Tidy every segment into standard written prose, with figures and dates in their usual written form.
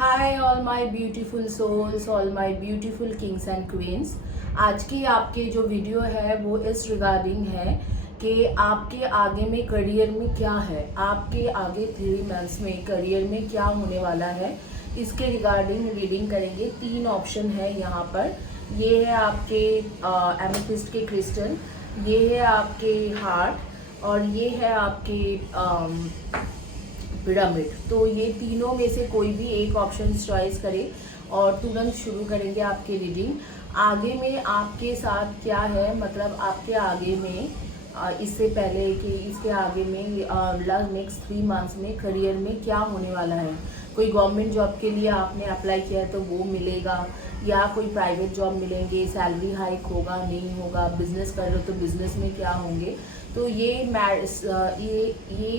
Hi all my beautiful souls, all my beautiful kings and queens. आज की आपके जो वीडियो है वो इस रिगार्डिंग है कि आपके आगे में करियर में क्या है, आपके आगे 3 मंथ्स में करियर में क्या होने वाला है, इसके रिगार्डिंग रीडिंग करेंगे। 3 ऑप्शन है यहाँ पर। ये है आपके एमेथिस्ट के क्रिस्टल, ये है आपके हार्ट और ये है आपके पिरामिड। तो ये तीनों में से कोई भी एक ऑप्शन चॉइस करें और तुरंत शुरू करेंगे आपकी रीडिंग। आगे में आपके साथ क्या है, मतलब आपके आगे में इससे पहले कि इसके आगे में नेक्स्ट 3 मंथ्स में करियर में क्या होने वाला है। कोई गवर्नमेंट जॉब के लिए आपने अप्लाई किया है तो वो मिलेगा, या कोई प्राइवेट जॉब मिलेंगे, सैलरी हाइक होगा नहीं होगा, बिजनेस कर रहे हो तो बिजनेस में क्या होंगे। तो ये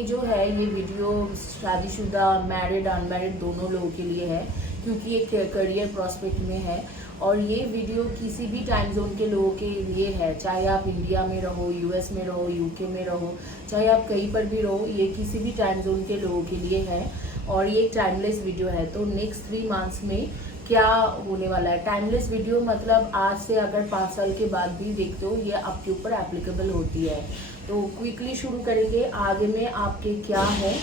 जो है ये वीडियो शादीशुदा, मैरिड, अनमैरिड दोनों लोगों के लिए है, क्योंकि ये करियर प्रॉस्पेक्ट में है। और ये वीडियो किसी भी टाइम जोन के लोगों के लिए है, चाहे आप इंडिया में रहो, यूएस में रहो, यूके में रहो, चाहे आप कहीं पर भी रहो, ये किसी भी टाइम जोन के लोगों के लिए है। और ये एक टाइमलेस वीडियो है। तो नेक्स्ट 3 मंथ्स में क्या होने वाला है। टाइमलेस वीडियो मतलब आज से अगर 5 साल के बाद भी देखते हो, ये आपके ऊपर एप्लीकेबल होती है। तो क्विकली शुरू करेंगे। आगे में आपके क्या है,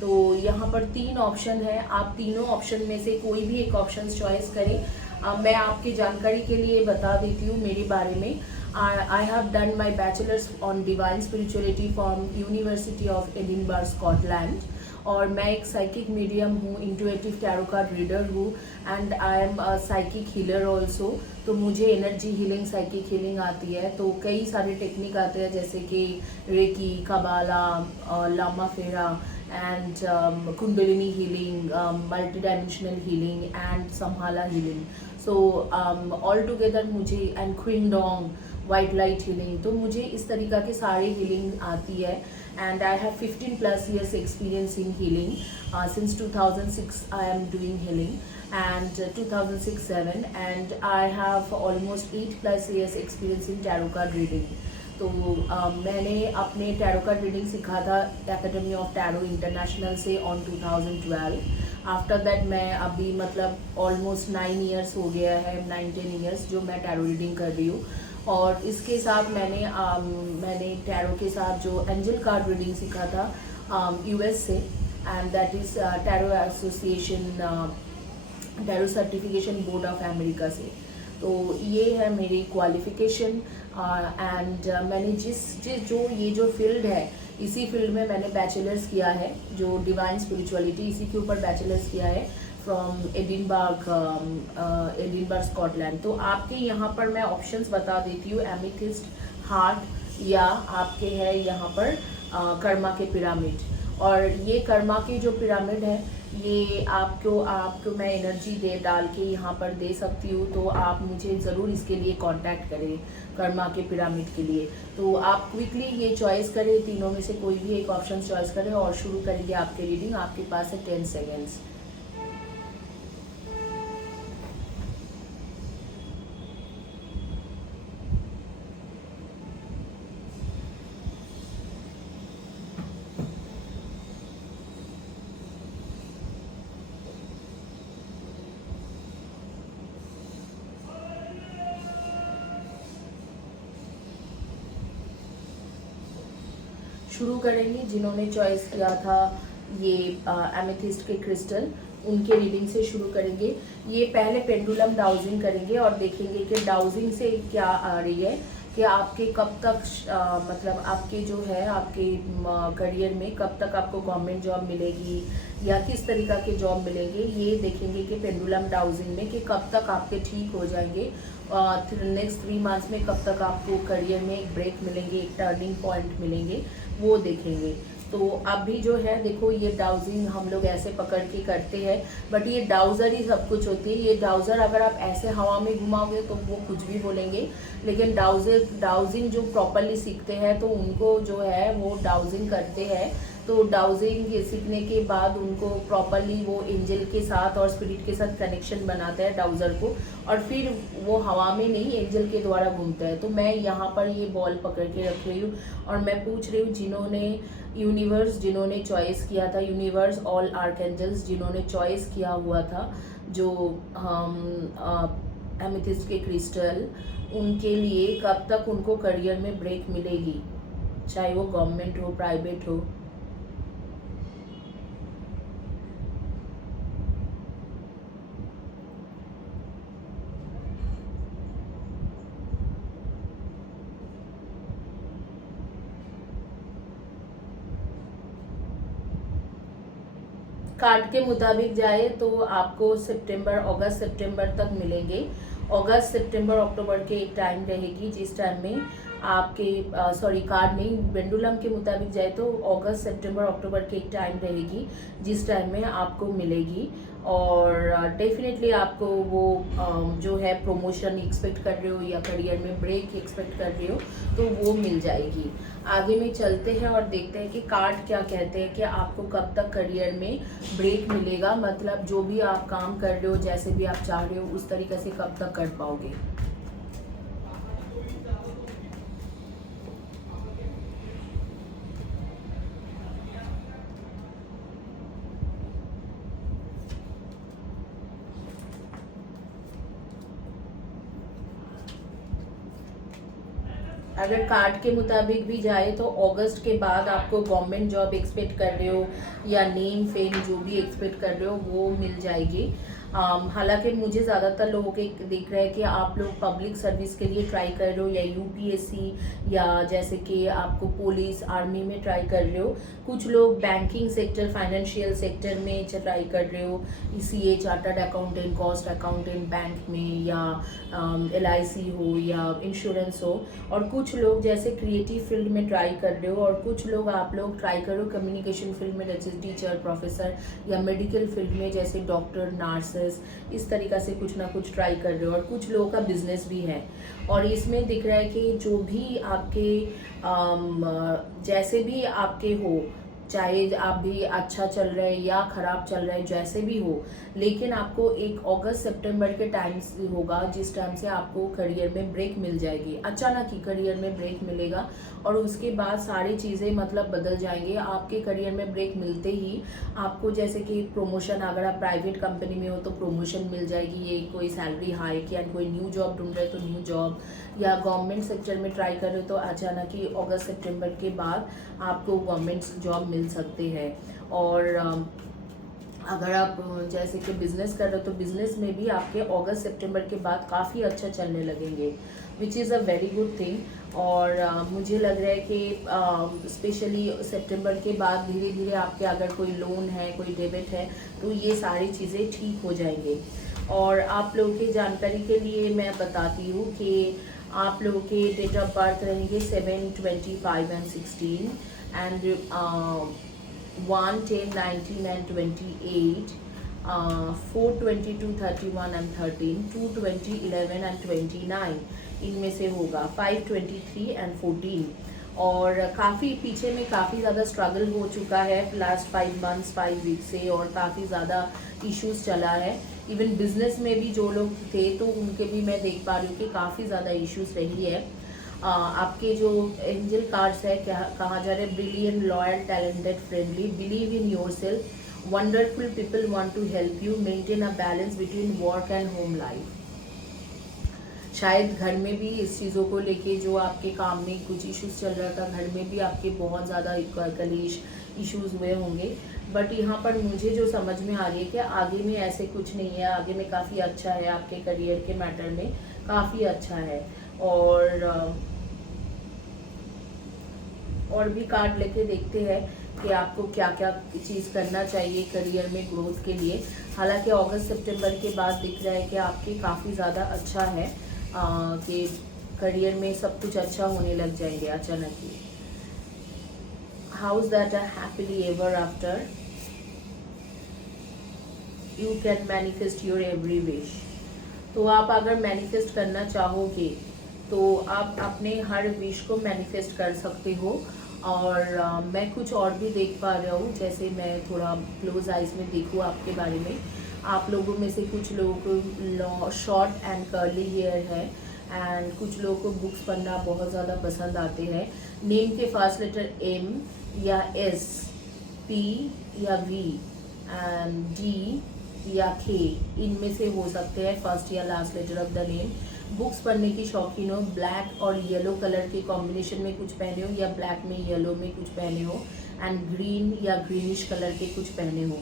तो यहाँ पर 3 ऑप्शन है। आप तीनों ऑप्शन में से कोई भी एक ऑप्शन चॉइस करें। मैं आपकी जानकारी के लिए बता देती हूँ मेरे बारे में। I have done my bachelors on divine spirituality from university of Edinburgh, Scotland. और मैं एक साइकिक मीडियम हूँ, इंट्यूटिव टैरो कार्ड रीडर हूँ and I am psychic healer also. तो मुझे एनर्जी हीलिंग, साइकिक हीलिंग आती है। तो कई सारे टेक्निक आते हैं जैसे कि रेकी, कबाला, लामा फेरा and kundalini healing, multi dimensional healing and संभाला हीलिंग। सो ऑल टुगेदर मुझे एंड क्विंडोंग, वाइट लाइट हीलिंग, तो मुझे इस तरीक़ा के सारे हीलिंग आती है। And I have 15+ years experience in healing. Since 2006 I am doing healing, and 2006-7, and I have almost 8+ years experience in tarot card reading. तो मैंने अपने टैरो कार्ड रीडिंग सीखा था एकेडमी ऑफ टैरो इंटरनेशनल से on 2012। After that मैं अभी मतलब almost 9 years हो गया है, 9-10 ईयर्स जो मैं टैरो रीडिंग कर रही हूँ। और इसके साथ मैंने टैरो के साथ जो एंजल कार्ड रीडिंग सीखा था यूएस से, and that is tarot association, tarot certification board of America से। तो ये है मेरी क्वालिफिकेशन। एंड मैंने ये जो फील्ड है, इसी फील्ड में मैंने बैचलर्स किया है, जो डिवाइन स्पिरिचुअलिटी, इसी के ऊपर बैचलर्स किया है फ्रॉम एडिनबर्ग, स्कॉटलैंड। तो आपके यहाँ पर मैं ऑप्शंस बता देती हूँ, एमेथिस्ट, हार्ट, या आपके है यहाँ पर कर्मा के पिरामिड। और ये कर्मा के जो पिरामिड है, ये आपको मैं एनर्जी डाल के यहाँ पर दे सकती हूँ। तो आप मुझे ज़रूर इसके लिए कांटेक्ट करें, कर्मा के पिरामिड के लिए। तो आप क्विकली ये चॉइस करें, तीनों में से कोई भी एक ऑप्शन चॉइस करें और शुरू करेंगे आपकी रीडिंग। आपके पास है 10 सेकेंड्स। शुरू करेंगे जिन्होंने चॉइस किया था ये एमेथिस्ट के क्रिस्टल, उनके रीडिंग से शुरू करेंगे। ये पहले पेंडुलम डाउजिंग करेंगे और देखेंगे कि डाउजिंग से क्या आ रही है, कि आपके कब तक मतलब आपके जो है आपके करियर में कब तक आपको गवर्नमेंट जॉब मिलेगी या किस तरीक़ा के जॉब मिलेंगे। ये देखेंगे कि पेंडुलम डाउजिंग में कि कब तक आपके ठीक हो जाएंगे, नेक्स्ट 3 मंथ्स में कब तक आपको करियर में एक ब्रेक मिलेंगे, एक टर्निंग पॉइंट मिलेंगे, वो देखेंगे। तो अभी जो है देखो, ये डाउजिंग हम लोग ऐसे पकड़ के करते हैं, बट ये डाउज़र ही सब कुछ होती है। ये डाउज़र अगर आप ऐसे हवा में घुमाओगे तो वो कुछ भी बोलेंगे, लेकिन डाउजिंग जो प्रॉपरली सीखते हैं तो उनको जो है वो डाउजिंग करते हैं तो डाउजिंग सीखने के बाद उनको प्रॉपरली वो एंजल के साथ और स्पिरिट के साथ कनेक्शन बनाता है डाउजर को, और फिर वो हवा में नहीं एंजल के द्वारा घूमता है। तो मैं यहाँ पर ये बॉल पकड़ के रख रही हूँ और मैं पूछ रही हूँ जिन्होंने यूनिवर्स, जिन्होंने चॉइस किया था, यूनिवर्स ऑल आर्कएंजल्स जिन्होंने चॉइस किया हुआ था जो एमेथिस्ट के क्रिस्टल, उनके लिए कब तक उनको करियर में ब्रेक मिलेगी, चाहे वो गवर्नमेंट हो प्राइवेट हो। कार्ड के मुताबिक जाए तो आपको सितंबर, अगस्त सितंबर तक मिलेंगे। अगस्त सितंबर अक्टूबर के एक टाइम रहेगी जिस टाइम में आपके कार्ड में पेंडुलम के मुताबिक जाए तो अगस्त सितंबर अक्टूबर के एक टाइम रहेगी जिस टाइम में आपको मिलेगी। और डेफिनेटली आपको वो जो है प्रमोशन एक्सपेक्ट कर रहे हो या करियर में ब्रेक एक्सपेक्ट कर रहे हो तो वो मिल जाएगी। आगे में चलते हैं और देखते हैं कि कार्ड क्या कहते हैं कि आपको कब तक करियर में ब्रेक मिलेगा, मतलब जो भी आप काम कर रहे हो, जैसे भी आप चाह रहे हो उस तरीके से कब तक कर पाओगे। अगर कार्ड के मुताबिक भी जाए तो अगस्त के बाद आपको गवर्नमेंट जॉब एक्सपेक्ट कर रहे हो या नेम फेम जो भी एक्सपेक्ट कर रहे हो वो मिल जाएगी। हालांकि मुझे ज़्यादातर लोगों के दिख रहा है कि आप लोग पब्लिक सर्विस के लिए ट्राई कर रहे हो या यूपीएससी या जैसे कि आपको पुलिस आर्मी में ट्राई कर रहे हो। कुछ लोग बैंकिंग सेक्टर, फाइनेंशियल सेक्टर में ट्राई कर रहे हो, CA, chartered accountant, cost accountant bank में, या एलआईसी हो या इंश्योरेंस हो। और कुछ लोग जैसे क्रिएटिव फील्ड में ट्राई कर रहे हो, और कुछ लोग आप लोग ट्राई कर रहे हो कम्युनिकेशन फील्ड में जैसे टीचर, प्रोफेसर, या मेडिकल फील्ड में जैसे डॉक्टर, नर्सेस, इस तरीका से कुछ ना कुछ ट्राई कर रहे हो। और कुछ लोगों का बिजनेस भी है। और इसमें दिख रहा है कि जो भी आपके जैसे भी आपके हो, चाहे आप भी अच्छा चल रहा है या खराब चल रहा है, जैसे भी हो, लेकिन आपको एक अगस्त सितंबर के टाइम होगा जिस टाइम से आपको करियर में ब्रेक मिल जाएगी। अचानक ही करियर में ब्रेक मिलेगा और उसके बाद सारी चीज़ें मतलब बदल जाएंगे। आपके करियर में ब्रेक मिलते ही आपको जैसे कि प्रमोशन, अगर आप प्राइवेट कंपनी में हो तो प्रमोशन मिल जाएगी, ये कोई सैलरी हाइक, या कोई न्यू जॉब ढूंढ रहे हो तो न्यू जॉब, या गवर्नमेंट सेक्टर में ट्राई कर रहे हो तो अचानक ही अगस्त सितंबर के बाद आपको गवर्नमेंट जॉब मिल सकते हैं। और अगर आप जैसे कि बिज़नेस कर रहे हो तो बिज़नेस में भी आपके अगस्त सितंबर के बाद काफ़ी अच्छा चलने लगेंगे, which is a very good thing. और मुझे लग रहा है कि स्पेशली सितंबर के बाद धीरे धीरे आपके अगर कोई लोन है, कोई डेबिट है, तो ये सारी चीज़ें ठीक हो जाएंगे। और आप लोगों की जानकारी के लिए मैं बताती हूँ कि आप लोगों के डेट ऑफ बर्थ रहेंगे 7, 25 and 16 and 1, 10, 19 and 28, 4, 22, 31 and 13, 2, 20, 11 and 29 इनमें से होगा, 5, 23 एंड 14। और काफ़ी पीछे में काफ़ी ज़्यादा स्ट्रगल हो चुका है लास्ट 5 मंथ्स 5 वीक से, और काफ़ी ज़्यादा इश्यूज चला है। इवन बिजनेस में भी जो लोग थे तो उनके भी मैं देख पा रही हूँ कि काफ़ी ज़्यादा इश्यूज रही है। आपके जो एंजल कार्ड्स है क्या कहा जा रहा है, brilliant, loyal, talented, friendly, believe in yourself, wonderful people want to help you, maintain a balance between work and home life. शायद घर में भी इस चीज़ों को लेके जो आपके काम में कुछ इश्यूज चल रहा था, घर में भी आपके बहुत ज़्यादा कलेश इश्यूज हुए होंगे। बट यहाँ पर मुझे जो समझ में आ रही है कि आगे में ऐसे कुछ नहीं है, आगे में काफ़ी अच्छा है, आपके करियर के मैटर में काफ़ी अच्छा है। और भी कार्ड लेके देखते हैं कि आपको क्या क्या चीज़ करना चाहिए करियर में ग्रोथ के लिए। हालांकि अगस्त सितंबर के बाद दिख रहा है कि आपके काफ़ी ज़्यादा अच्छा है कि करियर में सब कुछ अच्छा होने लग जाएंगे अचानक ही। House that are happily ever after, you can manifest your every wish. तो आप अगर मैनिफेस्ट करना चाहोगे तो आप अपने हर विश को मैनिफेस्ट कर सकते हो। और मैं कुछ और भी देख पा रहा हूँ, जैसे मैं थोड़ा क्लोज आइज में देखूँ आपके बारे में। आप लोगों में से कुछ लोगों को शॉर्ट एंड कर्ली हेयर है, एंड कुछ लोगों को बुक्स पढ़ना बहुत ज़्यादा पसंद आते हैं। नेम के फर्स्ट लेटर M या S, P या V एंड D या K, इनमें से हो सकते हैं फर्स्ट या last letter of the name. Books पढ़ने की शौकीन हो, ब्लैक और येलो कलर के कॉम्बिनेशन में कुछ पहने हो, या ब्लैक में येलो में कुछ पहने हो, एंड ग्रीन या ग्रीनिश कलर के कुछ पहने हो।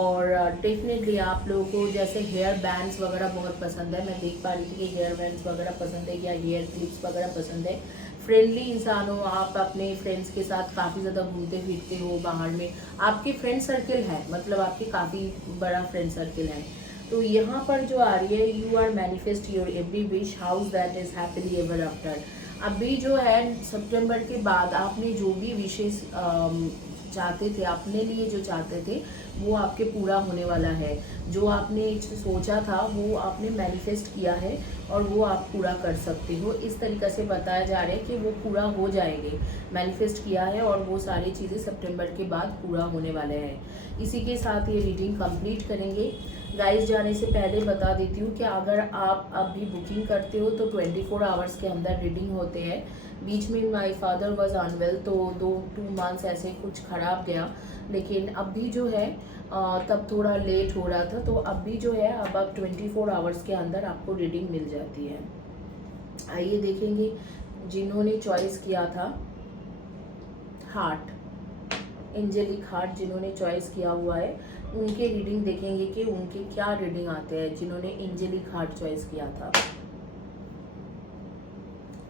और डेफिनेटली आप लोगों को जैसे हेयर बैंड्स वगैरह बहुत पसंद है, मैं देख पा रही थी कि हेयर बैंड्स वगैरह पसंद है, या हेयर क्लिप्स वगैरह पसंद है। फ्रेंडली इंसान हो आप, अपने फ्रेंड्स के साथ काफ़ी ज़्यादा घूमते फिरते हो बाहर में, आपके फ्रेंड सर्किल है, मतलब आपके काफ़ी बड़ा फ्रेंड सर्किल है। तो यहाँ पर जो आ रही है, you are manifest your every wish, house that is happily ever after. अभी जो है सितंबर के बाद आपने जो भी विशेष चाहते थे, अपने लिए जो चाहते थे, वो आपके पूरा होने वाला है। जो आपने सोचा था वो आपने मैनिफेस्ट किया है, और वो आप पूरा कर सकते हो। इस तरीक़े से बताया जा रहा है कि वो पूरा हो जाएंगे, मैनिफेस्ट किया है, और वो सारी चीज़ें सितंबर के बाद पूरा होने वाले हैं। इसी के साथ ये रीडिंग कंप्लीट करेंगे। गाइस, जाने से पहले बता देती हूँ कि अगर आप अभी बुकिंग करते हो तो 24 आवर्स के अंदर रीडिंग होते हैं। बीच में माय फादर वाज अनवेल, तो 2 मंथ्स ऐसे कुछ ख़राब गया, लेकिन अभी जो है तब थोड़ा लेट हो रहा था, तो अभी जो है अब 24 आवर्स के अंदर आपको रीडिंग मिल जाती है। आइए देखेंगे, जिन्होंने चॉइस किया था हार्ट, एंजेलिक हार्ट, जिन्होंने चॉइस किया हुआ है, उनके रीडिंग देखेंगे कि उनके क्या रीडिंग आते हैं, जिन्होंने एंजेलिक हार्ट चॉइस किया था।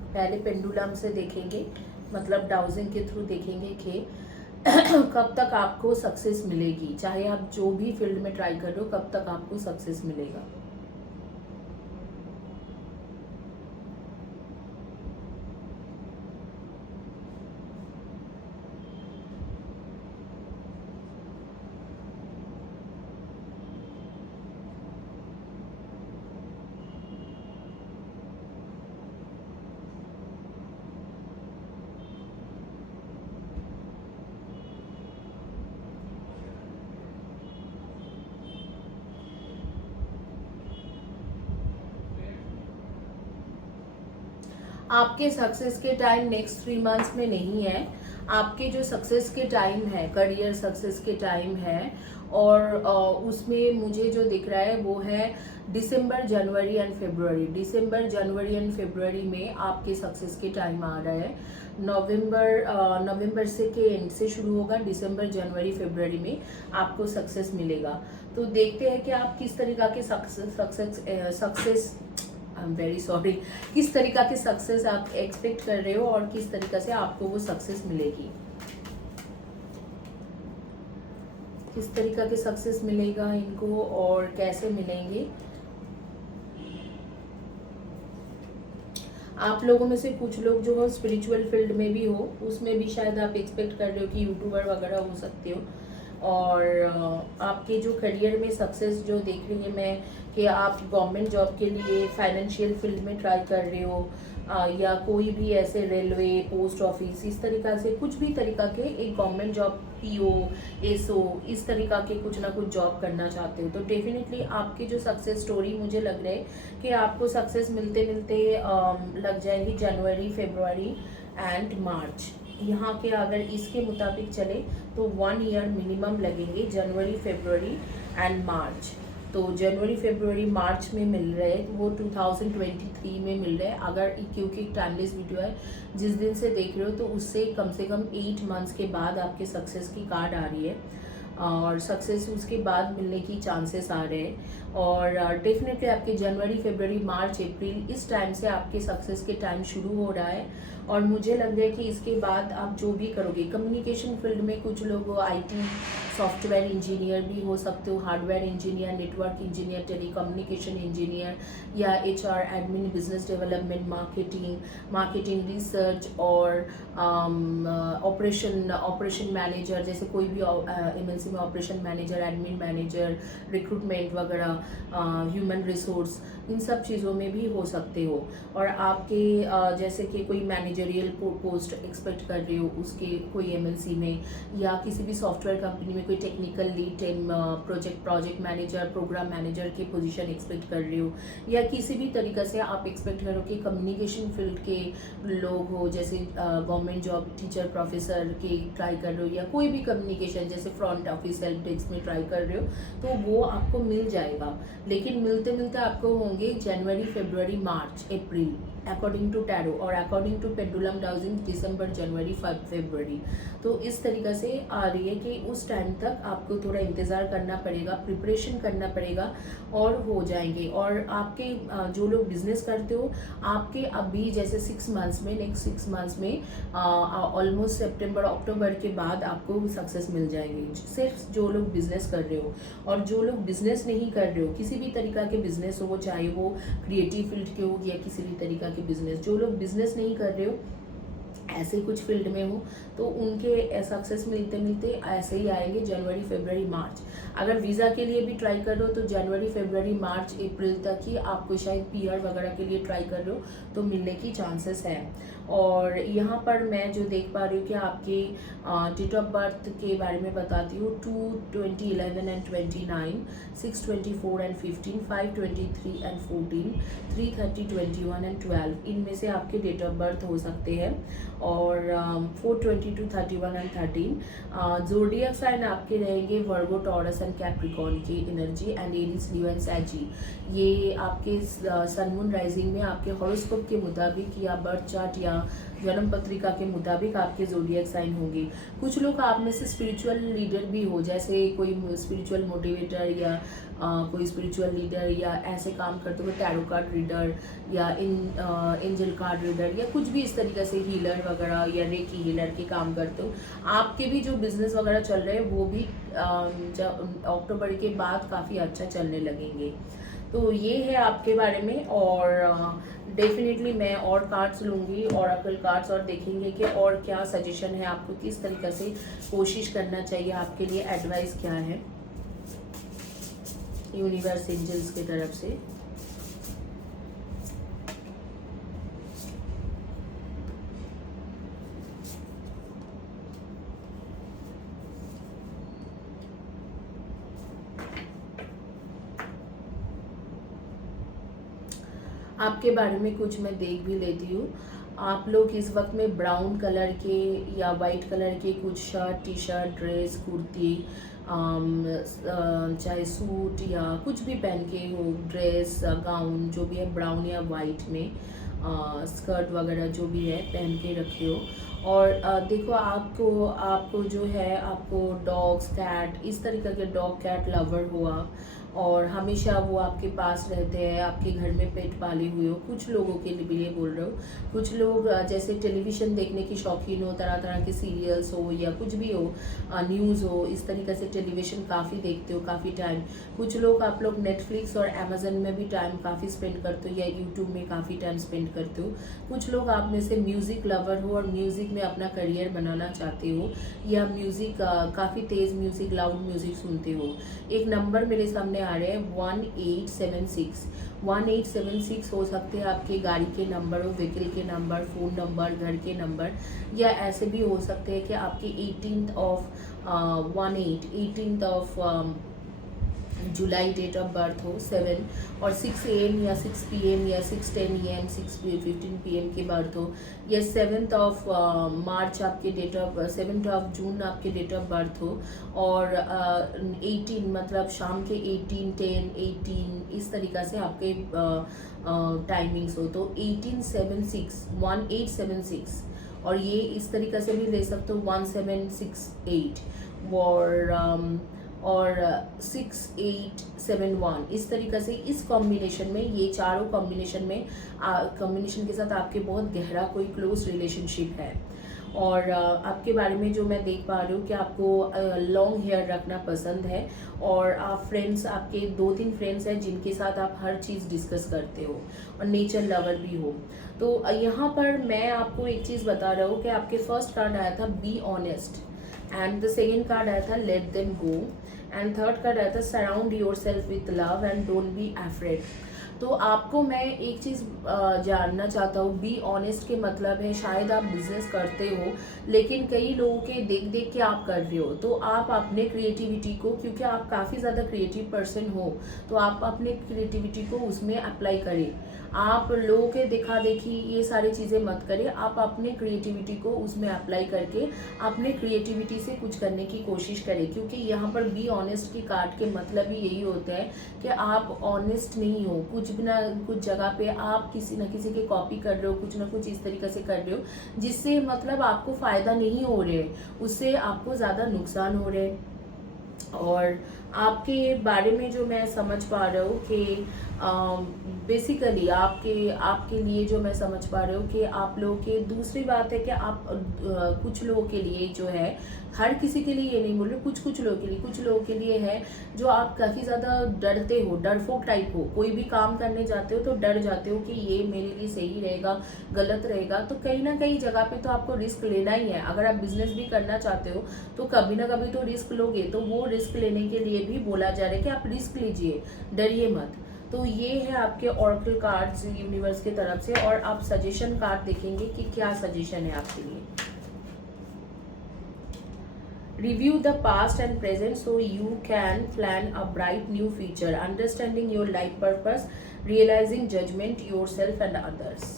पहले पेंडुलम से देखेंगे, मतलब डाउजिंग के थ्रू देखेंगे कि कब तक आपको सक्सेस मिलेगी, चाहे आप जो भी फील्ड में ट्राई कर रहे हो, कब तक आपको सक्सेस मिलेगा। आपके सक्सेस के टाइम नेक्स्ट 3 मंथ्स में नहीं है। आपके जो सक्सेस के टाइम है, करियर सक्सेस के टाइम है, और उसमें मुझे जो दिख रहा है वो है दिसंबर, जनवरी and February. December, January and फरवरी में आपके सक्सेस के टाइम आ रहा है। नवंबर से के एंड से शुरू होगा, दिसंबर, जनवरी, फरवरी में आपको सक्सेस मिलेगा। तो देखते हैं कि आप किस तरीका के success I am very sorry, किस तरीका की सक्सेस आप एक्सपेक्ट कर रहे हो, और किस तरीका से आपको वो सक्सेस मिलेगी, किस तरीका के सक्सेस मिलेगा इनको, और कैसे मिलेंगे। आप लोगों में से कुछ लोग जो हो स्पिरिचुअल फील्ड में भी हो, उसमें भी शायद आप एक्सपेक्ट कर रहे हो कि यूट्यूबर वगैरह हो सकते हो। और आपके जो करियर में सक्सेस जो देख रही है मैं, कि आप गवर्नमेंट जॉब के लिए फाइनेंशियल फील्ड में ट्राई कर रहे हो, या कोई भी ऐसे रेलवे, पोस्ट ऑफिस, इस तरीका से कुछ भी तरीका के एक गवर्नमेंट जॉब, PO, SO, इस तरीका के कुछ ना कुछ जॉब करना चाहते हो, तो डेफिनेटली आपकी जो सक्सेस स्टोरी मुझे लग रहा है कि आपको सक्सेस मिलते मिलते लग जाएगी जनवरी, फरवरी एंड मार्च। यहाँ के अगर इसके मुताबिक चले तो 1 ईयर मिनिमम लगेंगे, जनवरी, फरवरी एंड मार्च। तो जनवरी, फरवरी, मार्च में मिल रहे हैं, वो 2023 में मिल रहे हैं। अगर क्योंकि टाइमलेस वीडियो है, जिस दिन से देख रहे हो तो उससे कम से कम 8 मंथ्स के बाद आपके सक्सेस की कार्ड आ रही है, और सक्सेस उसके बाद मिलने की चांसेस आ रहे हैं। और डेफिनेटली आपके जनवरी, फरवरी, मार्च, अप्रैल, इस टाइम से आपके सक्सेस के टाइम शुरू हो रहा है। और मुझे लग रहा है कि इसके बाद आप जो भी करोगे, कम्युनिकेशन फील्ड में कुछ लोग IT सॉफ्टवेयर इंजीनियर भी हो सकते हो, hardware engineer, network engineer, telecommunication engineer, या HR, admin, business development, marketing research, और ऑपरेशन मैनेजर, जैसे कोई भी MNC में operation manager, admin manager, recruitment वगैरह, ह्यूमन रिसोर्स, इन सब चीज़ों में भी हो सकते हो। और आपके जैसे कि कोई मैनेजरियल पोस्ट एक्सपेक्ट कर रहे हो उसके कोई MNC में, या किसी भी सॉफ्टवेयर कंपनी में कोई technical lead, project manager, program manager की पोजीशन एक्सपेक्ट कर रहे हो, या किसी भी तरीक़े से आप एक्सपेक्ट करो कि कम्युनिकेशन फील्ड के लोग हो, जैसे गवर्नमेंट जॉब, टीचर, प्रोफेसर की ट्राई कर रहे हो, या कोई भी कम्युनिकेशन जैसे फ्रंट ऑफिस, हेल्प डेस्क में ट्राई कर रहे हो, तो वो आपको मिल जाएगा। लेकिन मिलते मिलते आपको होंगे जनवरी, फरवरी, मार्च, अप्रैल, अकॉर्डिंग टू टैरो, और अकॉर्डिंग टू पेंडुलम डाउजिंग दिसंबर, जनवरी, फरवरी। तो इस तरीक़ा से आ रही है कि उस टाइम तक आपको थोड़ा इंतज़ार करना पड़ेगा, प्रिपरेशन करना पड़ेगा, और हो जाएंगे। और आपके जो लोग बिजनेस करते हो, आपके अभी जैसे 6 मंथ्स में, नेक्स्ट 6 मंथ्स में ऑलमोस्ट सितंबर, अक्टूबर के बाद आपको सक्सेस मिल जाएंगे, सिर्फ जो लोग बिजनेस कर रहे हो। और जो लोग बिजनेस नहीं कर रहे हो, किसी भी तरीका के बिजनेस हो, चाहे वो क्रिएटिव फील्ड के हो या किसी भी तरीका के बिजनेस, जो लोग बिजनेस नहीं कर रहे हो, ऐसे कुछ फील्ड में हो, तो उनके सक्सेस मिलते मिलते ऐसे ही आएंगे जनवरी, फरवरी, मार्च। अगर वीज़ा के लिए भी ट्राई कर रहे हो तो जनवरी, फरवरी, मार्च, अप्रैल तक ही आपको शायद PR वगैरह के लिए ट्राई कर रहे हो तो मिलने की चांसेस है। और यहाँ पर मैं जो देख पा रही हूँ कि आपके डेट ऑफ बर्थ के बारे में बताती हूँ, 2, 20, 11 एंड 29, 6, 24 एंड 15, 5, 23 एंड 14, 3, 30, 21 एंड 12, इनमें से आपके डेट ऑफ बर्थ हो सकते हैं। और 4, 22, 31 एंड 13 ज़ोडिएक साइन आपके रहेंगे वर्गो, टॉरस एंड कैप्रिकॉर्न की energy, and Aries, Leo and सैजी। ये आपके सन मून राइजिंग में आपके हॉरोस्कोप के मुताबिक या बर्थ चार्ट या जन्म पत्रिका के मुताबिक आपके ज़ोडिएक साइन होंगे। कुछ लोग आप में से स्पिरिचुअल लीडर भी हो, जैसे कोई स्पिरिचुअल मोटिवेटर या कोई स्पिरिचुअल लीडर, या ऐसे काम करते हुए टैरो कार्ड रीडर या एंजल कार्ड रीडर, या कुछ भी इस तरीके से हीलर वगैरह या रेकी हीलर के काम करते हो। आपके भी जो बिजनेस वगैरह चल रहे हैं वो भी अक्टूबर के बाद काफ़ी अच्छा चलने लगेंगे। तो ये है आपके बारे में। और डेफिनेटली मैं और कार्ड्स लूँगी, ऑरेकल कार्ड्स, और देखेंगे कि और क्या सजेशन है, आपको किस तरीके से कोशिश करना चाहिए, आपके लिए एडवाइस क्या है यूनिवर्स, एंजल्स की तरफ से। आपके बारे में कुछ मैं देख भी लेती हूँ। आप लोग इस वक्त में ब्राउन कलर के या वाइट कलर के कुछ shirt, T shirt, dress, kurti, चाहे सूट या कुछ भी पहन के हो, ड्रेस, गाउन, जो भी है ब्राउन या वाइट में, स्कर्ट वगैरह जो भी है पहन के रखे हो। और देखो आपको जो है, आपको डॉग्स, कैट, इस तरीके के डॉग कैट लवर हुआ, और हमेशा वो आपके पास रहते हैं, आपके घर में पेट पाले हुए हो। कुछ लोगों के लिए बोल रहे हो, कुछ लोग जैसे टेलीविज़न देखने की शौकीन हो, तरह तरह के सीरियल्स हो या कुछ भी हो, न्यूज़ हो, इस तरीके से टेलीविज़न काफ़ी देखते हो काफ़ी टाइम। कुछ लोग आप लोग नेटफ्लिक्स और अमेजन में भी टाइम काफ़ी स्पेंड करते हो, या यूट्यूब में काफ़ी टाइम स्पेंड करते हो। कुछ लोग आप में से म्यूज़िक लवर हो और म्यूज़िक में अपना करियर बनाना चाहते हो, या म्यूज़िक काफ़ी तेज़ म्यूज़िक, लाउड म्यूज़िक सुनते हो। एक नंबर मेरे सामने आ रहे हैं 1876। 1876 हो सकते हैं आपके गाड़ी के नंबर हो, व्हीकल के नंबर, फ़ोन नंबर, घर के नंबर, या ऐसे भी हो सकते हैं कि आपके 18th of July date of birth हो, 7 और 6 AM या 6 PM या 6:10 AM, 6:15 PM की बर्थ हो, या 7th ऑफ मार्च आपके date of 7th of June आपके डेट ऑफ बर्थ हो, और 18 मतलब शाम के 18, 10, 18 इस तरीक़ा से आपके टाइमिंग्स हो। तो 1876 और ये इस तरीक़ा से भी ले सकते हो 1768 और 6871, इस तरीक़े से इस कॉम्बिनेशन में, ये चारों कॉम्बिनेशन में, कॉम्बिनेशन के साथ आपके बहुत गहरा कोई क्लोज रिलेशनशिप है। और आपके बारे में जो मैं देख पा रही हूँ कि आपको लॉन्ग हेयर रखना पसंद है, और आप फ्रेंड्स, आपके 2-3 फ्रेंड्स हैं जिनके साथ आप हर चीज़ डिस्कस करते हो, और नेचर लवर भी हो। तो यहाँ पर मैं आपको एक चीज़ बता रहा हूँ कि आपके फर्स्ट कार्ड आया था be honest, and the second card आया था let them go, and third card आया था surround your self with love and don't be afraid. तो आपको मैं एक चीज़ जानना चाहता हूँ, बी ऑनेस्ट के मतलब है शायद आप बिजनेस करते हो लेकिन कई लोगों के देख देख के आप कर रहे हो, तो आप अपने क्रिएटिविटी को, क्योंकि आप काफ़ी ज़्यादा क्रिएटिव पर्सन हो, तो आप अपने क्रिएटिविटी को उसमें अप्लाई करें। आप लोगों के देखा देखी ये सारी चीज़ें मत करें, आप अपने क्रिएटिविटी को उसमें अप्लाई करके अपने क्रिएटिविटी से कुछ करने की कोशिश करें, क्योंकि यहाँ पर बी ऑनेस्ट की कार्ड के मतलब ही यही होता है कि आप ऑनेस्ट नहीं हो, कुछ भी ना कुछ जगह पे आप किसी न किसी के कॉपी कर रहे हो, कुछ ना कुछ इस तरीके से कर रहे हो जिससे मतलब आपको फ़ायदा नहीं हो रहे, उससे आपको ज़्यादा नुकसान हो रहे। और आपके बारे में जो मैं समझ पा रहा हूँ कि बेसिकली आपके आपके लिए जो मैं समझ पा रही हूँ कि आप लोगों के, दूसरी बात है कि आप कुछ लोगों के लिए जो है, हर किसी के लिए ये नहीं बोल रही, कुछ लोगों के लिए, कुछ लोगों के लिए है जो आप काफ़ी ज़्यादा डरते हो, डरपोक टाइप हो, कोई भी काम करने जाते हो तो डर जाते हो कि ये मेरे लिए सही रहेगा गलत रहेगा। तो कहीं ना कहीं जगह पे तो आपको रिस्क लेना ही है। अगर आप बिजनेस भी करना चाहते हो तो कभी ना कभी तो रिस्क लोगे, तो वो रिस्क लेने के लिए भी बोला जा रहा है कि आप रिस्क लीजिए, डरिए मत। तो ये है आपके ऑरेकल कार्ड्स यूनिवर्स की तरफ से, और आप सजेशन कार्ड देखेंगे कि क्या सजेशन है आपके लिए। Review the past and present so you can plan a bright new future, understanding your life purpose, realizing judgment yourself and others।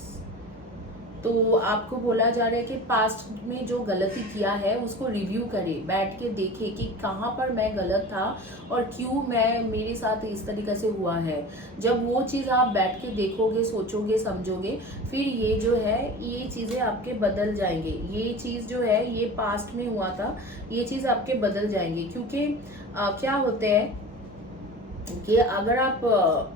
तो आपको बोला जा रहा है कि पास्ट में जो गलती किया है उसको रिव्यू करें, बैठ के देखें कि कहाँ पर मैं गलत था और क्यों मैं मेरे साथ इस तरीके से हुआ है। जब वो चीज़ आप बैठ के देखोगे, सोचोगे, समझोगे, फिर ये जो है ये चीज़ें आपके बदल जाएंगे। ये चीज़ जो है ये पास्ट में हुआ था, ये चीज़ आपके बदल जाएंगे। क्योंकि क्या होता है कि अगर आप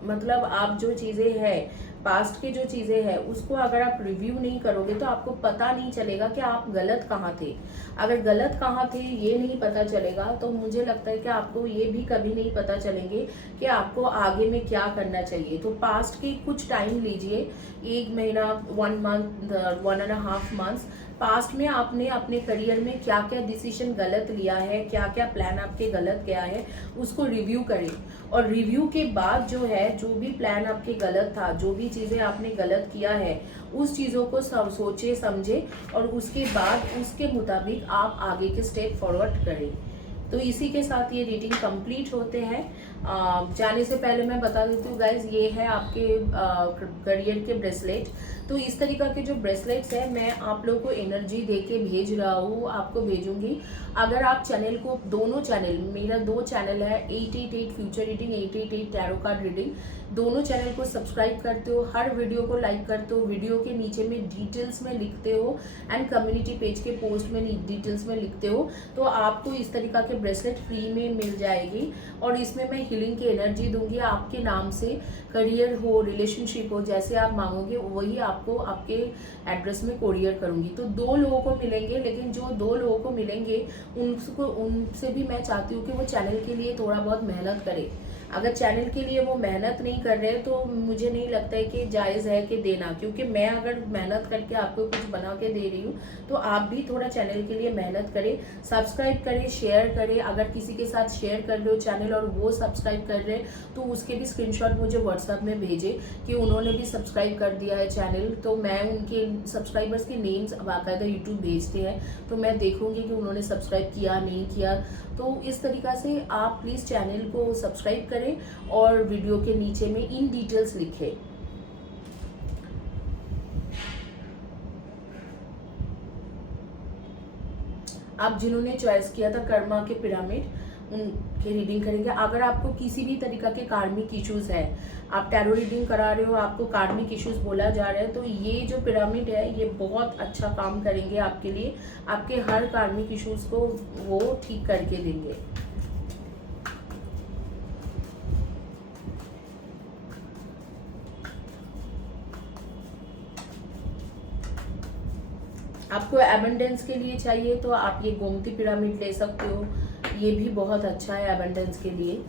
मतलब आप जो चीज़ें हैं, पास्ट की जो चीज़ें हैं उसको अगर आप रिव्यू नहीं करोगे तो आपको पता नहीं चलेगा कि आप गलत कहाँ थे। अगर गलत कहाँ थे ये नहीं पता चलेगा तो मुझे लगता है कि आपको ये भी कभी नहीं पता चलेंगे कि आपको आगे में क्या करना चाहिए। तो पास्ट के कुछ टाइम लीजिए, 1 महीना, 1 मंथ, 1.5 मंथ्स, पास्ट में आपने अपने करियर में क्या क्या डिसीजन गलत लिया है, क्या क्या प्लान आपके गलत गया है, उसको रिव्यू करें। और रिव्यू के बाद जो है, जो भी प्लान आपके गलत था, जो भी चीज़ें आपने गलत किया है, उस चीज़ों को सब सोचे समझे और उसके बाद उसके मुताबिक आप आगे के स्टेप फॉरवर्ड करें। तो इसी के साथ ये रीडिंग कंप्लीट होते हैं। जाने से पहले मैं बता देती हूँ गाइज, ये है आपके करियर के ब्रेसलेट। तो इस तरीका के जो ब्रेसलेट्स हैं मैं आप लोगों को एनर्जी दे के भेज रहा हूँ, आपको भेजूंगी। अगर आप चैनल को, दोनों चैनल, मेरा 2 चैनल है, 888 future reading, 888 tarot card reading, दोनों चैनल को सब्सक्राइब करते हो, हर वीडियो को लाइक करते हो, वीडियो के नीचे में डिटेल्स में लिखते हो एंड कम्युनिटी पेज के पोस्ट में डिटेल्स में लिखते हो, तो आपको इस तरीका के ब्रेसलेट फ्री में मिल जाएगी। और इसमें मैं हीलिंग की एनर्जी दूंगी आपके नाम से, करियर हो, रिलेशनशिप हो, जैसे आप मांगोगे वही आपको आपके एड्रेस में कोरियर करूंगी। तो 2 लोगों को मिलेंगे, लेकिन जो 2 लोगों को मिलेंगे उनसे भी मैं चाहती हूँ कि वो चैनल के लिए थोड़ा बहुत मेहनत करें। अगर चैनल के लिए वो मेहनत नहीं कर रहे तो मुझे नहीं लगता है कि जायज़ है कि देना, क्योंकि मैं अगर मेहनत करके आपको कुछ बना के दे रही हूँ तो आप भी थोड़ा चैनल के लिए मेहनत करें, सब्सक्राइब करें, शेयर करें। अगर किसी के साथ शेयर कर रहे हो चैनल और वो सब्सक्राइब कर रहे हैं तो उसके भी स्क्रीनशॉट मुझे व्हाट्सएप में भेजें कि उन्होंने भी सब्सक्राइब कर दिया है चैनल, तो मैं उनके सब्सक्राइबर्स के नेम्स बाकायदा यूट्यूब भेजते हैं, तो मैं देखूंगी कि उन्होंने सब्सक्राइब किया नहीं किया। तो इस तरीक़ा से आप प्लीज़ चैनल को सब्सक्राइब करें और वीडियो के नीचे में इन डिटेल्स लिखें। आप जिन्होंने चॉइस किया था कर्मा के पिरामिड, उनके रीडिंग करेंगे। अगर आपको किसी भी तरीका के कार्मिक इश्यूज है, आप टैरो रीडिंग करा रहे हो, आपको कार्मिक इश्यूज बोला जा रहा है, तो ये जो पिरामिड है ये बहुत अच्छा काम करेंगे आपके लिए, आपके हर कार्मिक इश्यूज को वो ठीक करके देंगे। आपको एबंडेंस के लिए चाहिए तो आप ये गोमती पिरामिड ले सकते हो, ये भी बहुत अच्छा है एबंडेंस के लिए।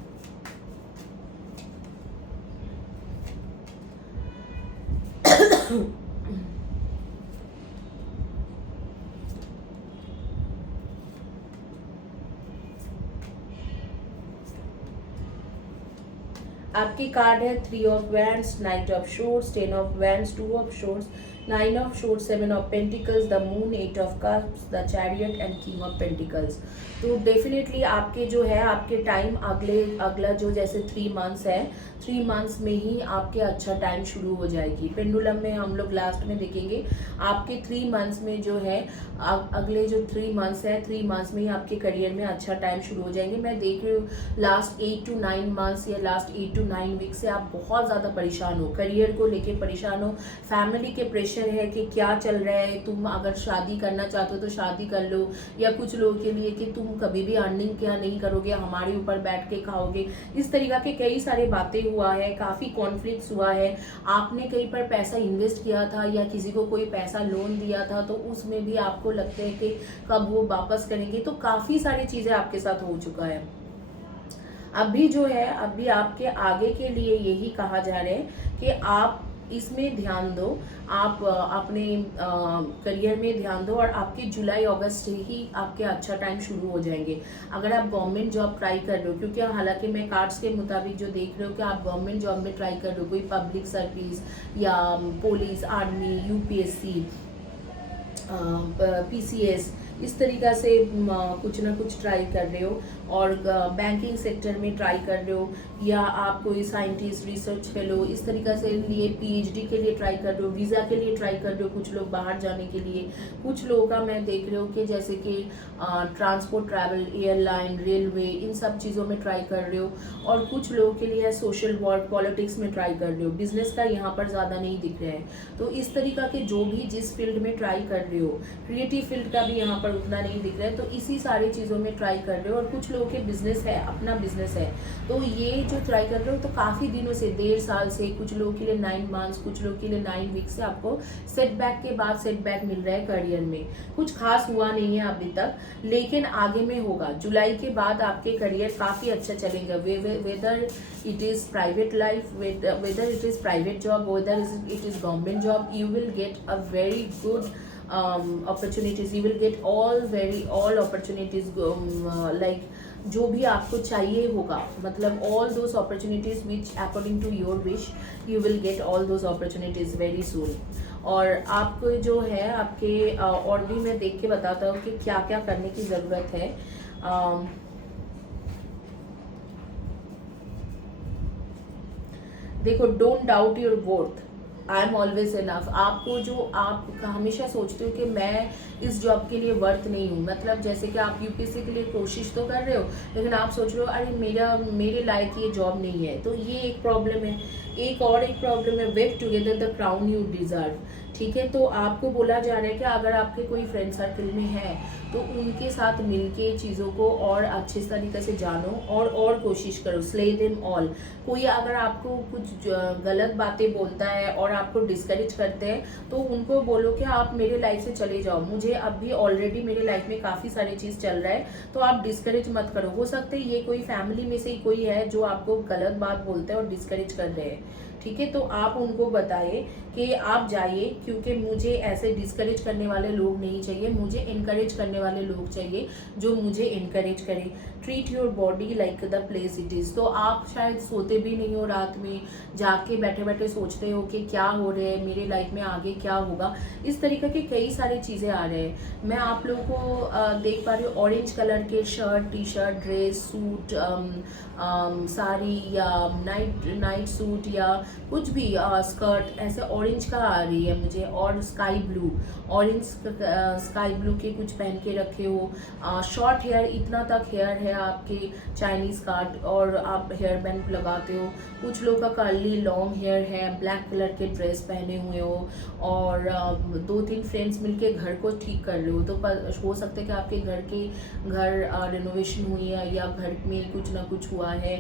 आपकी कार्ड है 3 of wands, night of shores, 10 of wands, 2 of shores, 9 of shores, 7 of pentacles, the moon, 8 of cups, the chariot and king of pentacles. तो डेफिनेटली आपके जो है आपके टाइम अगला जो जैसे 3 मंथ्स है, 3 मंथ्स में ही आपके अच्छा टाइम शुरू हो जाएगी। पेंडुलम में हम लोग लास्ट में देखेंगे आपके 3 मंथ्स में जो है अगले जो 3 मंथ्स है, 3 मंथ्स में ही आपके करियर में अच्छा टाइम शुरू हो जाएंगे। मैं देख रही हूँ लास्ट 8 to 9 मंथ्स या लास्ट 8 to 9 वीक से आप बहुत ज़्यादा परेशान हो, करियर को लेके परेशान हो, फैमिली के प्रेशर है कि क्या चल रहा है, तुम अगर शादी करना चाहते हो तो शादी कर लो, या कुछ लोगों के लिए कि तुम कभी भी अर्निंग क्या नहीं करोगे, हमारे ऊपर बैठ के खाओगे, इस तरीका के कई सारे बातें हुआ है, काफ़ी कॉन्फ्लिक्ट्स हुआ है। आपने कहीं पर पैसा इन्वेस्ट किया था या किसी को कोई पैसा लोन दिया था तो उसमें भी आपको लगता है कि कब वो वापस करेंगे, तो काफ़ी सारी चीज़ें आपके साथ हो चुका है। अभी जो है अभी आपके आगे के लिए यही कहा जा रहा है कि आप इसमें ध्यान दो, आप अपने करियर में ध्यान दो, और आपके जुलाई अगस्त से ही आपके अच्छा टाइम शुरू हो जाएंगे। अगर आप गवर्नमेंट जॉब ट्राई कर रहे हो, क्योंकि हालांकि मैं कार्ड्स के मुताबिक जो देख रहे हो कि आप गवर्नमेंट जॉब में ट्राई कर रहे हो, कोई पब्लिक सर्विस या पुलिस, आर्मी, यूपीएससी, पीसीएस, इस तरीका से कुछ ना कुछ ट्राई कर रहे हो, और बैंकिंग सेक्टर में ट्राई कर रहे हो, या आप कोई साइंटिस्ट, रिसर्च फेलो, इस तरीका से लिए पीएचडी के लिए ट्राई कर रहे हो, वीज़ा के लिए ट्राई कर रहे हो, कुछ लोग बाहर जाने के लिए, कुछ लोगों का मैं देख रही हूँ कि जैसे कि ट्रांसपोर्ट, ट्रैवल, एयरलाइन, रेलवे, इन सब चीज़ों में ट्राई कर रहे हो, और कुछ लोगों के लिए सोशल वर्क, पॉलिटिक्स में ट्राई कर रहे हो। बिजनेस का यहाँ पर ज़्यादा नहीं दिख रहा है, तो इस तरीका के जो भी जिस फील्ड में ट्राई कर रहे हो, क्रिएटिव फील्ड का भी यहाँ पर उतना नहीं दिख रहा है, तो इसी सारी चीज़ों में ट्राई कर रहे हो। और कुछ लोगों के बिजनेस है, अपना बिजनेस है, तो ये जो ट्राई कर रहे हो तो काफ़ी दिनों से, 1.5 साल से, कुछ लोगों के लिए 9 मंथ्स, कुछ लोगों के लिए 9 वीक से आपको सेटबैक के बाद सेटबैक मिल रहा है करियर में। कुछ खास हुआ नहीं है अभी तक, लेकिन आगे में होगा। जुलाई के बाद आपके करियर काफ़ी अच्छा चलेगा, whether it is private life, whether it is private job, whether it is government job, you will get a very good opportunities, you will get all opportunities, like जो भी आपको चाहिए होगा, मतलब all those opportunities which according to your wish, you will get all those opportunities very soon। और आपको जो है आपके और भी मैं देख के बताता हूँ कि क्या क्या करने की ज़रूरत है। देखो, don't doubt your worth, I am always enough. आपको जो आप हमेशा सोचते हो कि मैं इस जॉब के लिए वर्थ नहीं हूँ, मतलब जैसे कि आप यूपीएससी के लिए कोशिश तो कर रहे हो, लेकिन आप सोच रहे हो अरे मेरे लायक ये जॉब नहीं है, तो ये एक प्रॉब्लम है। एक प्रॉब्लम है, wave together the crown you deserve. ठीक है, तो आपको बोला जा रहा है कि अगर आपके कोई फ्रेंड सर्कल में है तो उनके साथ मिलके चीज़ों को और अच्छे तरीके से जानो और कोशिश करो, स्ले देम ऑल। कोई अगर आपको कुछ गलत बातें बोलता है और आपको डिस्करेज करते हैं तो उनको बोलो कि आप मेरे लाइफ से चले जाओ, मुझे अभी ऑलरेडी मेरे लाइफ में काफ़ी सारी चीज़ चल रहा है, तो आप डिस्करेज मत करो। हो सकता है ये कोई फैमिली में से ही कोई है जो आपको गलत बात बोलते हैं और डिस्करेज कर रहे हैं, ठीक है, तो आप उनको बताइए कि आप जाइए, क्योंकि मुझे ऐसे डिस्करेज करने वाले लोग नहीं चाहिए, मुझे इनकरेज करने वाले लोग चाहिए जो मुझे इनकरेज करें। Treat your body like the place it is. तो आप शायद सोते भी नहीं हो रात में, जाके बैठे बैठे सोचते हो कि क्या हो रहा है मेरे लाइफ में, आगे क्या होगा, इस तरीके की कई सारी चीज़ें आ रहे हैं। मैं आप लोगों को देख पा रही हूँ ऑरेंज कलर के shirt, T shirt, dress, suit, sari या नाइट सूट या कुछ भी स्कर्ट, ऐसे ऑरेंज का आ रही है मुझे, और sky blue, orange sky blue के कुछ पहन के रखे हो। शॉर्ट हेयर, इतना तक हेयर है आपके चाइनीज़ काट और आप हेयर बैंड लगाते हो, कुछ लोग का कर्ली लॉन्ग हेयर है, ब्लैक कलर के ड्रेस पहने हुए हो और 2-3 फ्रेंड्स मिलके घर को ठीक कर लो, तो हो सकता है कि आपके घर रिनोवेशन हुई है या घर में कुछ ना कुछ हुआ है,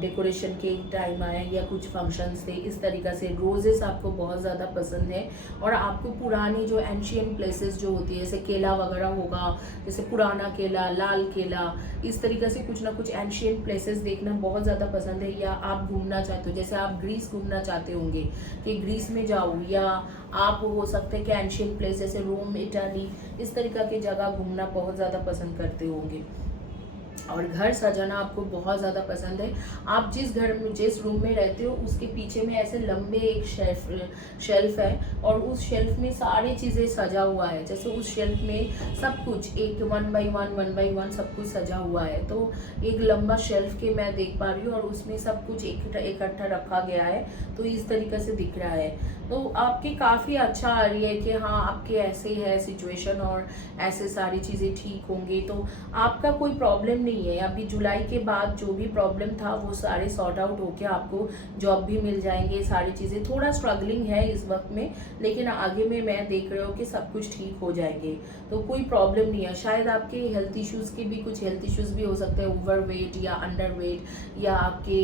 डेकोरेशन के टाइम आया या कुछ फंक्शंस थे, इस तरीक़ा से रोजेस आपको बहुत ज़्यादा पसंद है। और आपको पुरानी जो एंशियंट प्लेसेस जो होती है, जैसे केला वगैरह होगा, जैसे पुराना केला, लाल केला, इस तरीक़े से कुछ ना कुछ एंशियंट प्लेसेस देखना बहुत ज़्यादा पसंद है। या आप घूमना चाहते हो, जैसे आप ग्रीस घूमना चाहते होंगे कि ग्रीस में जाओ, या आप हो सकते हैं कि एंशियंट प्लेस जैसे रोम, इटाली, इस तरीक़ा की जगह घूमना बहुत ज़्यादा पसंद करते होंगे। और घर सजाना आपको बहुत ज़्यादा पसंद है। आप जिस घर में, जिस रूम में रहते हो, उसके पीछे में ऐसे लंबे एक शेल्फ है और उस शेल्फ में सारी चीज़ें सजा हुआ है। जैसे उस शेल्फ में सब कुछ एक 1 बाई 1 सब कुछ सजा हुआ है। तो एक लंबा शेल्फ के मैं देख पा रही हूँ और उसमें सब कुछ इकट्ठा रखा गया है, तो इस तरीके से दिख रहा है। तो आपकी काफ़ी अच्छा आ रही है कि हाँ, आपके ऐसे है सिचुएशन और ऐसे सारी चीज़ें ठीक होंगी, तो आपका कोई प्रॉब्लम नहीं है। अभी जुलाई के बाद जो भी प्रॉब्लम था वो सारे सॉर्ट आउट होके आपको जॉब भी मिल जाएंगे, सारी चीज़ें। थोड़ा स्ट्रगलिंग है इस वक्त में, लेकिन आगे में मैं देख रही हूँ कि सब कुछ ठीक हो जाएंगे, तो कोई प्रॉब्लम नहीं है। शायद आपके हेल्थ इश्यूज़ के भी कुछ हेल्थ इश्यूज़ भी हो सकते हैं, ओवर वेट या अंडर वेट, या आपके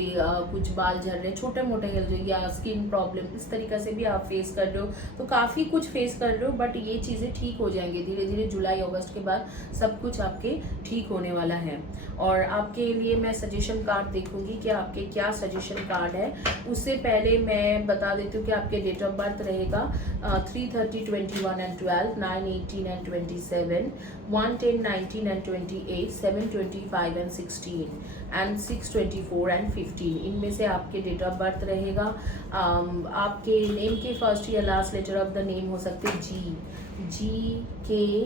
कुछ बाल झड़ रहे, छोटे मोटे हेल्थ या स्किन प्रॉब्लम, इस तरीके से भी आप फेस कर रहे हो। तो काफ़ी कुछ फेस कर रहे हो, बट ये चीज़ें ठीक हो जाएंगे धीरे धीरे। जुलाई अगस्त के बाद सब कुछ आपके ठीक होने वाला है। और आपके लिए मैं सजेशन कार्ड देखूंगी कि आपके क्या सजेशन कार्ड है। उससे पहले मैं बता देती हूँ कि आपके डेट ऑफ बर्थ रहेगा 3/30, 21 and 12, 9, 18 and 27, 1, 10, 19 and 28, 7, 25 and 16 and 6, 24 and 15, इनमें से आपके डेट ऑफ बर्थ रहेगा। आपके नेम के फर्स्ट या last letter of the name हो सकते हैं GKINJOYSAC।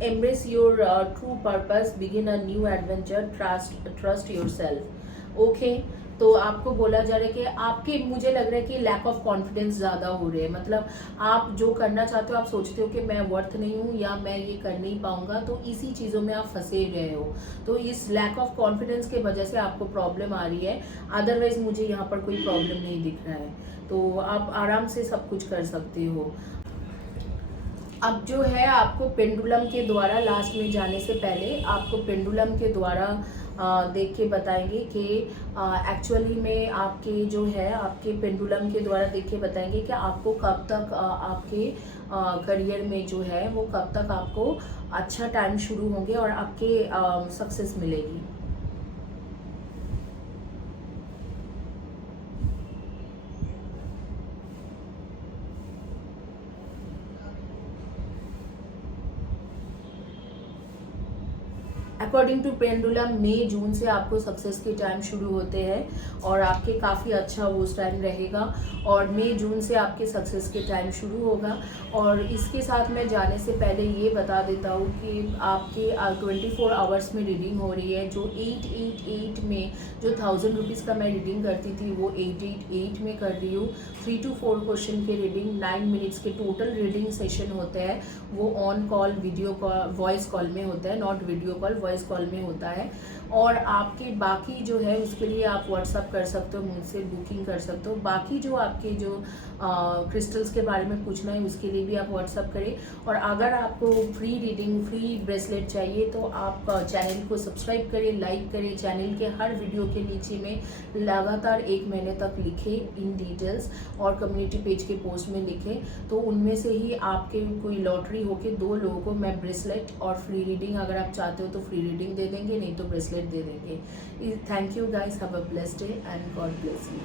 Embrace your true purpose, begin a new adventure, trust yourself। Okay, तो आपको बोला जा रहा है कि आपके, मुझे लग रहा है कि लैक ऑफ कॉन्फिडेंस ज़्यादा हो रहे हैं। मतलब आप जो करना चाहते हो, आप सोचते हो कि मैं वर्थ नहीं हूँ या मैं ये कर नहीं पाऊँगा, तो इसी चीज़ों में आप फंसे रहे हो। तो इस लैक ऑफ कॉन्फिडेंस के वजह से आपको प्रॉब्लम आ रही है। अदरवाइज मुझे यहाँ पर कोई प्रॉब्लम नहीं दिख रहा है, तो आप आराम से सब कुछ कर सकते हो। अब जो है, आपको पेंडुलम के द्वारा, लास्ट में जाने से पहले आपको पेंडुलम के द्वारा देख के बताएंगे कि एक्चुअली में आपके जो है, आपके पेंडुलम के द्वारा देख के बताएंगे कि आपको कब तक आपके करियर में जो है वो कब तक आपको अच्छा टाइम शुरू होंगे और आपके सक्सेस मिलेगी। अकॉर्डिंग टू पेंडुलम मई जून से आपको सक्सेस के टाइम शुरू होते हैं और आपके काफ़ी अच्छा वो उस टाइम रहेगा। और मई जून से आपके सक्सेस के टाइम शुरू होगा। और इसके साथ मैं जाने से पहले ये बता देता हूँ कि आपके 24 आवर्स में रीडिंग हो रही है। जो 888 में जो 1000 रुपीज़ का मैं रीडिंग करती थी वो 888 में कर रही हूँ। 3 to 4 क्वेश्चन के रीडिंग 9 मिनट्स के टोटल रीडिंग सेशन होते हैं। वो on call, video call, voice call में होता है, not video call, voice call में होता है। और आपके बाकी जो है उसके लिए आप व्हाट्सअप कर सकते हो, मुझसे बुकिंग कर सकते हो। बाकी जो आपके जो क्रिस्टल्स के बारे में पूछना है उसके लिए भी आप व्हाट्सअप करें। और अगर आपको फ्री रीडिंग, फ्री ब्रेसलेट चाहिए तो आप चैनल को सब्सक्राइब करें, लाइक करें। चैनल के हर वीडियो के नीचे में लगातार 1 महीने तक लिखें इन डिटेल्स और कम्युनिटी पेज के पोस्ट में लिखें, तो उनमें से ही आपके कोई लॉटरी होके 2 लोगों को मैं ब्रेसलेट और फ्री रीडिंग, अगर आप चाहते हो तो फ्री रीडिंग दे देंगे, नहीं तो ब्रेसलेट दे देंगे। Thank you guys, have a blessed day and God bless you.